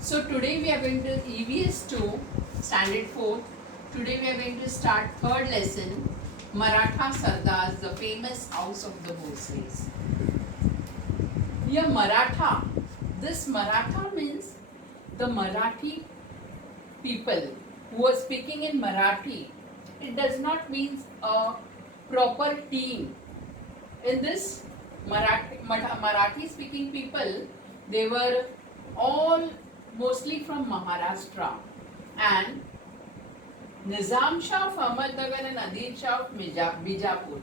So today we are going to EVS 2 standard 4. Today we are going to start third lesson, Maratha Sardars, the famous house of the Bhosles. Here Maratha, this Maratha means the Marathi people who are speaking in Marathi. It does not mean a proper team. In this Marathi speaking people, they were all mostly from Maharashtra, and Nizam Shah of Ahmednagar and Adil Shah of Bijapur.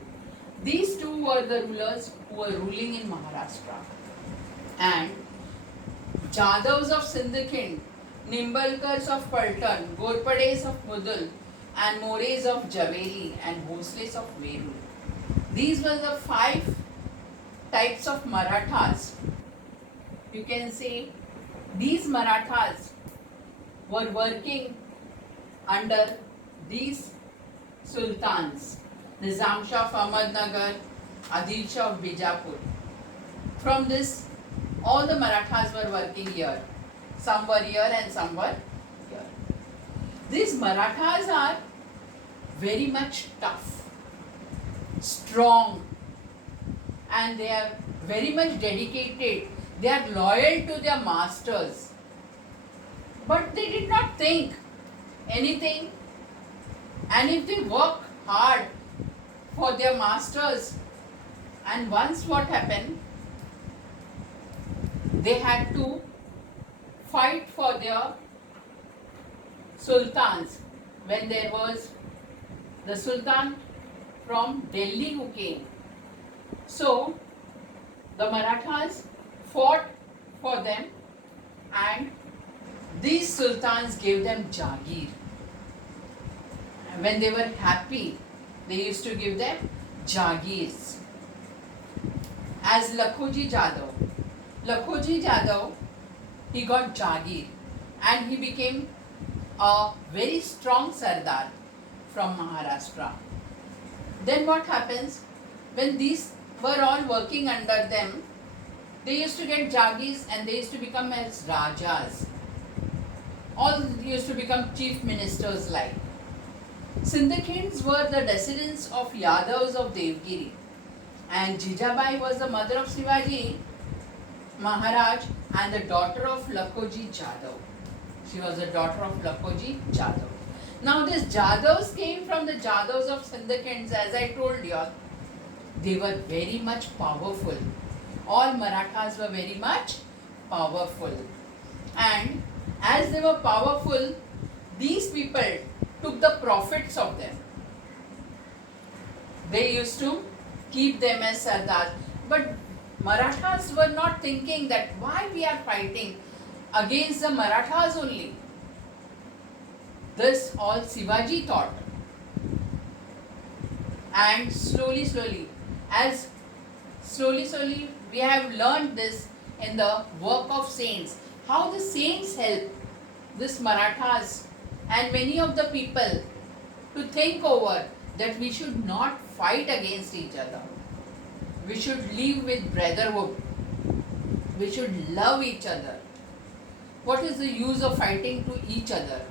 These two were the rulers who were ruling in Maharashtra. And Jadavs of Sindhkhind, Nimbalkars of Paltan, Gorpades of Mudal, and Mores of Javeli, and Bhosles of Verul. These were the 5 types of Marathas. You can say these Marathas were working under these sultans, Nizam Shah of Ahmednagar, Adil Shah of Bijapur. From this, all the Marathas were working here. Some were here and some were here. These Marathas are very much tough, strong, and they are very much dedicated. They are loyal to their masters. But they did not think anything, and if they work hard for their masters, and once what happened, they had to fight for their sultans. When there was the sultan from Delhi who came, so the Marathas fought for them, and these sultans gave them Jagir. And when they were happy, they used to give them Jagirs. As Lakhoji Jadhav, he got Jagir, and he became a very strong Sardar from Maharashtra. Then what happens, when these were all working under them, they used to get Jagirs and they used to become as Rajas. All used to become chief ministers like. Sindhkhinds were the descendants of Yadavs of Devgiri, and Jijabai was the mother of Shivaji Maharaj and the daughter of Lakhoji Jadhav. She was the daughter of Lakhoji Jadhav. Now these Jadavs came from the Jadavs of Sindhkhinds, as I told you all. They were very much powerful. All Marathas were very much powerful. And as they were powerful, these people took the profits of them. They used to keep them as Sardars. But Marathas were not thinking that why we are fighting against the Marathas only. This all Shivaji thought. And slowly, we have learned this in the work of saints. How the saints help this Marathas and many of the people to think over that we should not fight against each other. We should live with brotherhood. We should love each other. What is the use of fighting to each other?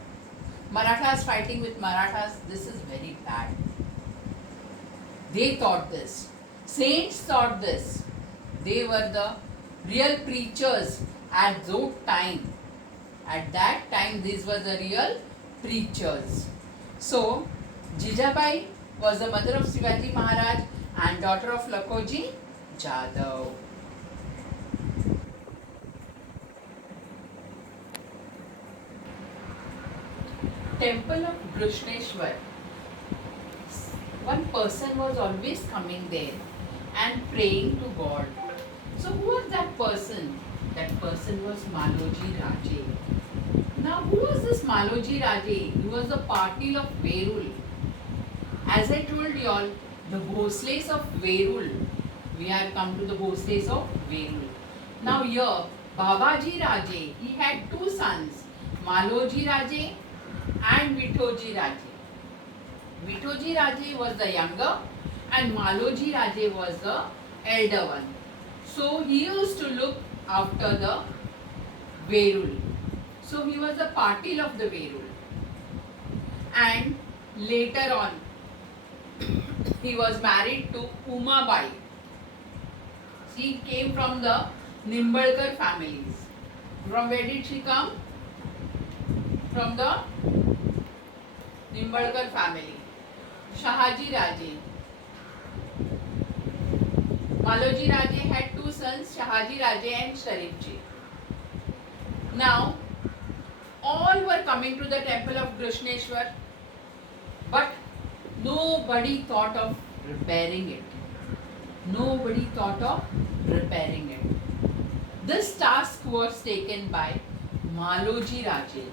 Marathas fighting with Marathas, this is very bad. They thought this. Saints thought this. They were the real preachers at that time. At that time, these were the real preachers. So, Jijabai was the mother of Shivaji Maharaj and daughter of Lakhoji Jadhav. Temple of Brushneshwar. One person was always coming there and praying to God. So who was that person? That person was Maloji Raje. Now who was this Maloji Raje? He was the Patil of Verul. As I told you all, the Bhosles of Verul. We have come to the Bhosles of Verul. Now here, Babaji Raje, he had 2 sons, Maloji Raje and Vithoji Raje. Vithoji Raje was the younger and Maloji Raje was the elder one. So he used to look after the Verul. So he was the Patil of the Verul. And later on, he was married to Umabai. She came from the Nimbalkar families. From where did she come? From the Nimbalkar family. Shahaji Raje. Maloji Raje had two sons, Shahaji Raje and Sharifji. Now, all were coming to the temple of Krishneshwar, but nobody thought of repairing it. Nobody thought of repairing it. This task was taken by Maloji Raje.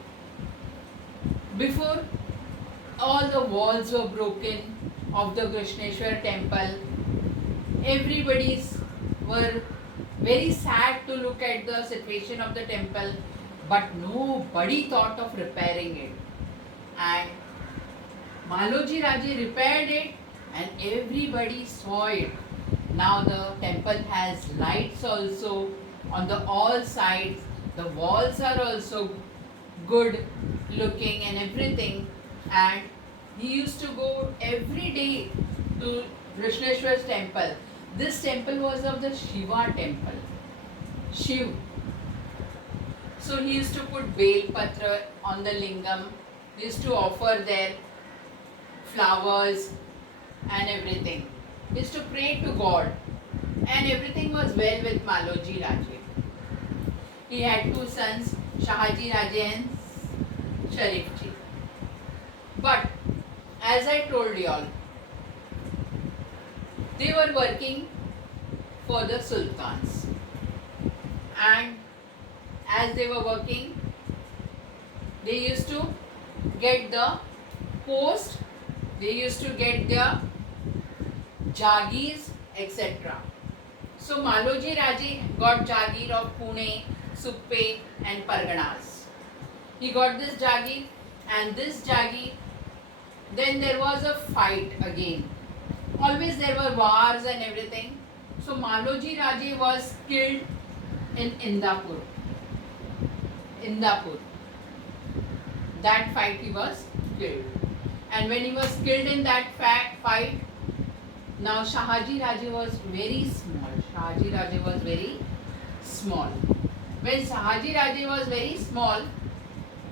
Before, all the walls were broken of the Krishneshwar temple. Everybody were very sad to look at the situation of the temple, but nobody thought of repairing it. And Maloji Raje repaired it and everybody saw it. Now the temple has lights also on the all sides. The walls are also good looking and everything. And he used to go every day to Krishneshwar's temple. This temple was of the Shiva temple. Shiv. So he used to put Bel Patra on the lingam. He used to offer there flowers and everything. He used to pray to God. And everything was well with Maloji Raje. He had two sons, Shahaji Raje and Sharifji. But as I told you all, they were working for the sultans. And as they were working, they used to get the post, they used to get their Jagirs, etc. So Maloji Raje got Jagir of Pune, Suppe and Parganas. He got this Jagir and this Jagir. Then there was a fight again. Always there were wars and everything. So Maloji Raje was killed in Indapur. That fight he was killed. And when he was killed in that fight, now Shahaji Raje was very small. When Shahaji Raje was very small,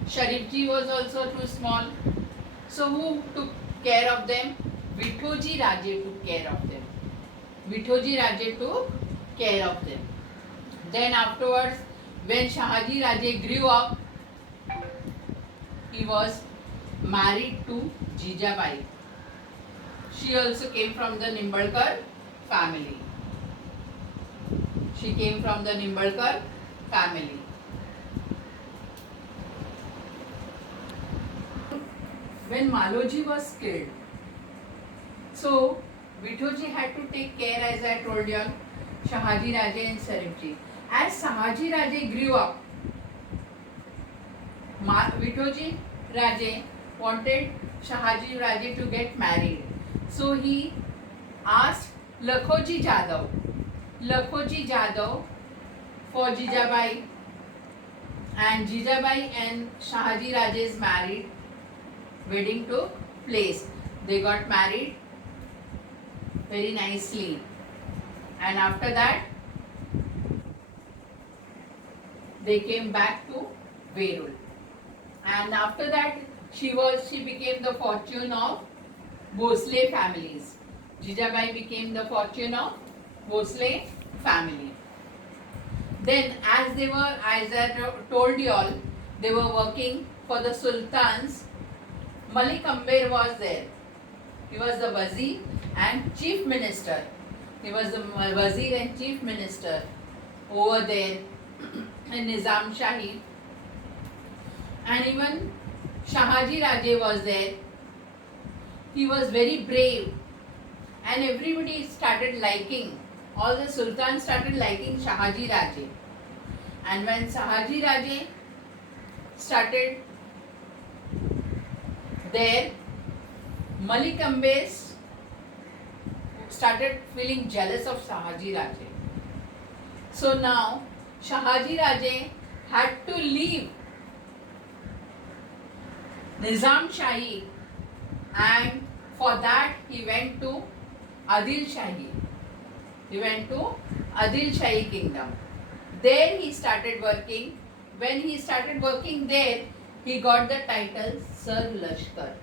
Sharifji was also too small. So who took care of them? Vithoji Raje took care of them. Then afterwards, when Shahaji Raje grew up, he was married to Jijabai. She also came from the Nimbalkar family. When Maloji was killed, so Vithoji had to take care, as I told you, Shahaji Raje and Sharifji. As Shahaji Raje grew up, Vithoji Raje wanted Shahaji Raje to get married. So he asked Lakhoji Jadhav for Jijabai, and Jijabai and Shahaji Raje's wedding took place. They got married very nicely, and after that they came back to Verul, and after that she became the fortune of Bhosle families. Jijabai became the fortune of Bhosle family. Then as I told you all, they were working for the sultans. Malik Amber was there. He was the Wazir and Chief Minister. Over there in Nizam Shahi. And even Shahaji Raje was there. He was very brave. And everybody started liking, all the sultans started liking Shahaji Raje. And when Shahaji Raje started there, Malik Amber started feeling jealous of Shahaji Raje. So now Shahaji Raje had to leave Nizam Shahi, and for that he went to Adil Shahi. He went to Adil Shahi kingdom. There he started working. When he started working there, he got the title Sir Lashkar.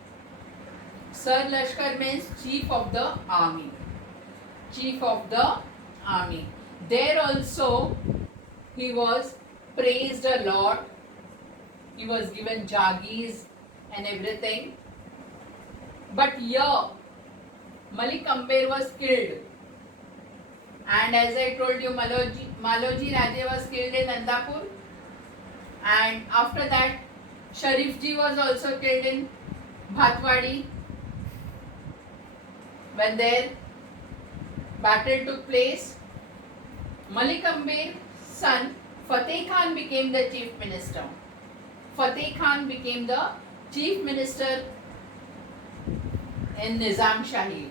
Sir Lashkar means chief of the army. Chief of the army. There also he was praised a lot. He was given jagis and everything. But here Malik Amber was killed. And as I told you, Maloji Raje was killed in Nandapur. And after that, Sharif Ji was also killed in Bhatwadi. When their battle took place, Malik Amber's son Fateh Khan became the chief minister. Fateh Khan became the chief minister in Nizam Shahi.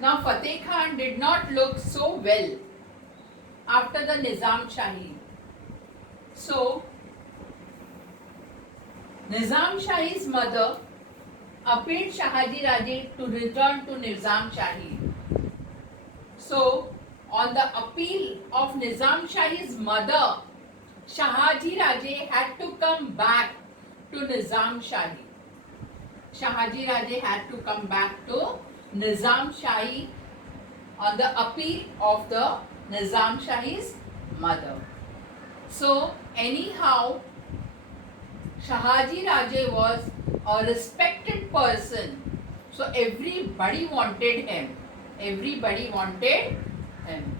Now Fateh Khan did not look so well after the Nizam Shahi. So Nizam Shahi's mother appealed Shahaji Raje to return to Nizam Shahi. So on the appeal of Nizam Shahi's mother, Shahaji Raje had to come back to Nizam Shahi. Shahaji Raje had to come back to Nizam Shahi on the appeal of the Nizam Shahi's mother. So anyhow, Shahaji Raje was a respected person. So everybody wanted him. Everybody wanted him.